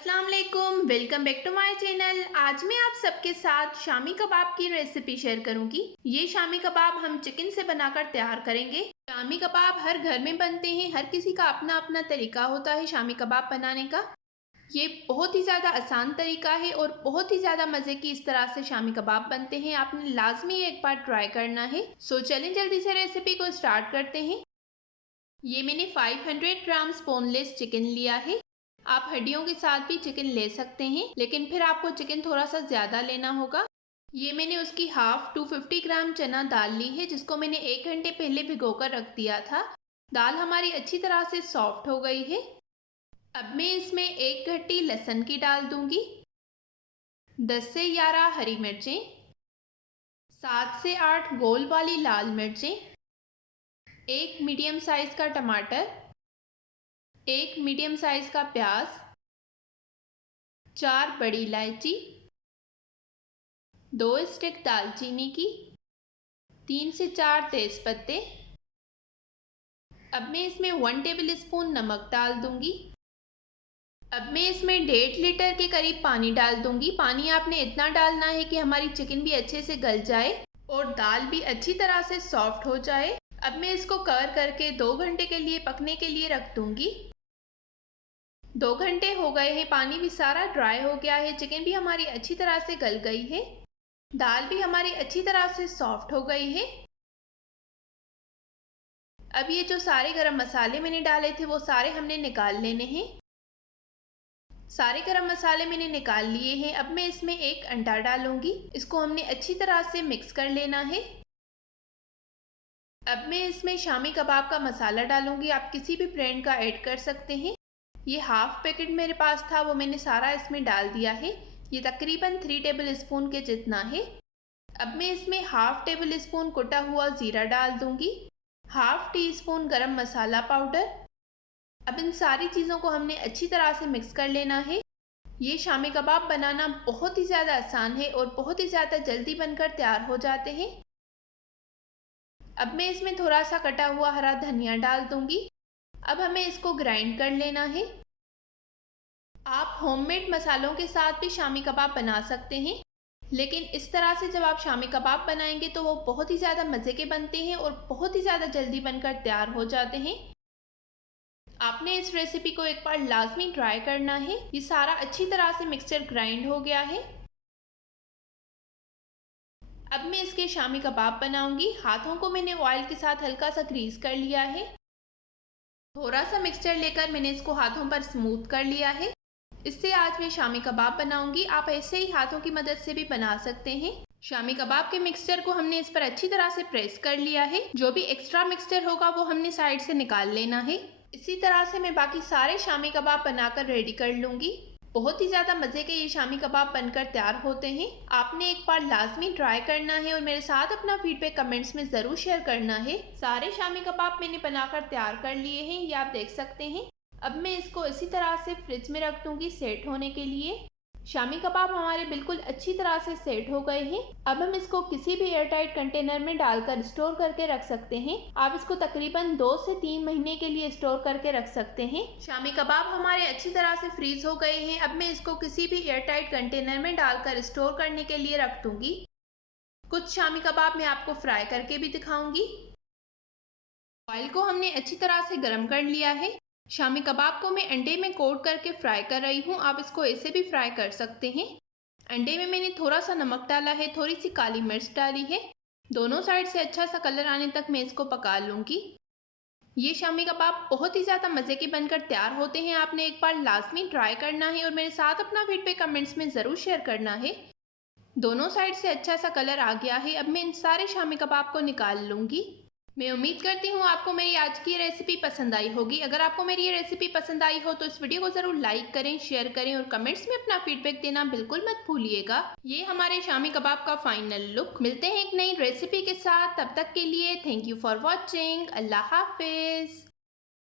अस्सलाम वालेकुम, welcome back to my channel. आज मैं आप सबके साथ शामी कबाब की रेसिपी शेयर करूंगी। ये शामी कबाब हम चिकन से बनाकर तैयार करेंगे। शामी कबाब हर घर में बनते हैं, हर किसी का अपना अपना तरीका होता है शामी कबाब बनाने का। ये बहुत ही ज़्यादा आसान तरीका है और बहुत ही ज़्यादा मज़े की इस तरह से शामी कबाब बनते हैं। आपने लाजमी एक बार ट्राई करना है। सो चलें जल्दी से रेसिपी को स्टार्ट करते हैं। ये मैंने 500 ग्राम बोनलेस चिकन लिया है। आप हड्डियों के साथ भी चिकन ले सकते हैं, लेकिन फिर आपको चिकन थोड़ा सा ज़्यादा लेना होगा। ये मैंने उसकी हाफ 250 ग्राम चना दाल ली है, जिसको मैंने 1 घंटे पहले भिगोकर रख दिया था। दाल हमारी अच्छी तरह से सॉफ्ट हो गई है। अब मैं इसमें 1 गड्डी लहसुन की डाल दूंगी, 10 से 11 हरी मिर्चें, 7 से 8 गोल वाली लाल मिर्चें, 1 मीडियम साइज़ का टमाटर, 1 मीडियम साइज़ का प्याज, 4 बड़ी इलायची, 2 स्टिक दालचीनी की, 3 से 4 तेज पत्ते। अब मैं इसमें 1 टेबल स्पून नमक डाल दूंगी। अब मैं इसमें 1.5 लीटर के करीब पानी डाल दूंगी। पानी आपने इतना डालना है कि हमारी चिकन भी अच्छे से गल जाए और दाल भी अच्छी तरह से सॉफ्ट हो जाए। अब मैं इसको कवर करके 2 घंटे के लिए पकने के लिए रख दूंगी। 2 घंटे हो गए हैं, पानी भी सारा ड्राई हो गया है, चिकन भी हमारी अच्छी तरह से गल गई है, दाल भी हमारी अच्छी तरह से सॉफ्ट हो गई है। अब ये जो सारे गरम मसाले मैंने डाले थे वो सारे हमने निकाल लेने हैं। सारे गरम मसाले मैंने निकाल लिए हैं। अब मैं इसमें 1 अंडा डालूंगी। इसको हमने अच्छी तरह से मिक्स कर लेना है। अब मैं इसमें शामी कबाब का मसाला डालूंगी। आप किसी भी ब्रांड का ऐड कर सकते हैं। ये हाफ पैकेट मेरे पास था, वो मैंने सारा इसमें डाल दिया है। ये तकरीबन 3 टेबल स्पून के जितना है। अब मैं इसमें हाफ टेबल स्पून कुटा हुआ ज़ीरा डाल दूंगी, हाफ टी स्पून गरम मसाला पाउडर। अब इन सारी चीज़ों को हमने अच्छी तरह से मिक्स कर लेना है। ये शामी कबाब बनाना बहुत ही ज़्यादा आसान है और बहुत ही ज़्यादा जल्दी बनकर तैयार हो जाते हैं। अब मैं इसमें थोड़ा सा कटा हुआ हरा धनिया डाल दूंगी। अब हमें इसको ग्राइंड कर लेना है। आप होममेड मसालों के साथ भी शामी कबाब बना सकते हैं, लेकिन इस तरह से जब आप शामी कबाब बनाएंगे तो वो बहुत ही ज़्यादा मज़े के बनते हैं और बहुत ही ज़्यादा जल्दी बनकर तैयार हो जाते हैं। आपने इस रेसिपी को एक बार लाजमी ट्राई करना है। ये सारा अच्छी तरह से मिक्सचर ग्राइंड हो गया है। अब मैं इसके शामी कबाब बनाऊंगी। हाथों को मैंने ऑयल के साथ हल्का सा ग्रीस कर लिया है। थोड़ा सा मिक्सचर लेकर मैंने इसको हाथों पर स्मूथ कर लिया है। इससे आज मैं शामी कबाब बनाऊंगी। आप ऐसे ही हाथों की मदद से भी बना सकते हैं। शामी कबाब के मिक्सचर को हमने इस पर अच्छी तरह से प्रेस कर लिया है। जो भी एक्स्ट्रा मिक्सचर होगा वो हमने साइड से निकाल लेना है। इसी तरह से मैं बाकी सारे शामी कबाब बनाकर रेडी कर लूँगी। बहुत ही ज़्यादा मज़े के ये शामी कबाब बनकर तैयार होते हैं। आपने एक बार लाजमी ट्राई करना है और मेरे साथ अपना फीडबैक कमेंट्स में ज़रूर शेयर करना है। सारे शामी कबाब मैंने बनाकर तैयार कर लिए हैं, ये आप देख सकते हैं। अब मैं इसको इसी तरह से फ्रिज में रख दूँगी सेट होने के लिए। शामी कबाब हमारे बिल्कुल अच्छी तरह से सेट हो गए हैं। अब हम इसको किसी भी एयरटाइट कंटेनर में डालकर स्टोर करके रख सकते हैं। आप इसको तकरीबन 2 से 3 महीने के लिए स्टोर करके रख सकते हैं। शामी कबाब हमारे अच्छी तरह से फ्रीज हो गए हैं। अब मैं इसको किसी भी एयरटाइट कंटेनर में डालकर स्टोर करने के लिए रख दूंगी। कुछ शामी कबाब मैं आपको फ्राई करके भी दिखाऊंगी। ऑयल को हमने अच्छी तरह से गर्म कर लिया है। शामी कबाब को मैं अंडे में कोट करके फ्राई कर रही हूँ। आप इसको ऐसे भी फ्राई कर सकते हैं। अंडे में मैंने थोड़ा सा नमक डाला है, थोड़ी सी काली मिर्च डाली है। दोनों साइड से अच्छा सा कलर आने तक मैं इसको पका लूँगी। ये शामी कबाब बहुत ही ज़्यादा मज़े के बनकर तैयार होते हैं। आपने एक बार लाजमी ट्राई करना है और मेरे साथ अपना फीडबैक कमेंट्स में ज़रूर शेयर करना है। दोनों साइड से अच्छा सा कलर आ गया है। अब मैं इन सारे शामी कबाब को निकाल लूँगी। मैं उम्मीद करती हूँ आपको मेरी आज की रेसिपी पसंद आई होगी। अगर आपको मेरी ये रेसिपी पसंद आई हो तो इस वीडियो को ज़रूर लाइक करें, शेयर करें और कमेंट्स में अपना फीडबैक देना बिल्कुल मत भूलिएगा। ये हमारे शामी कबाब का फाइनल लुक। मिलते हैं एक नई रेसिपी के साथ, तब तक के लिए थैंक यू फॉर वॉचिंग। अल्लाह हाफिज़।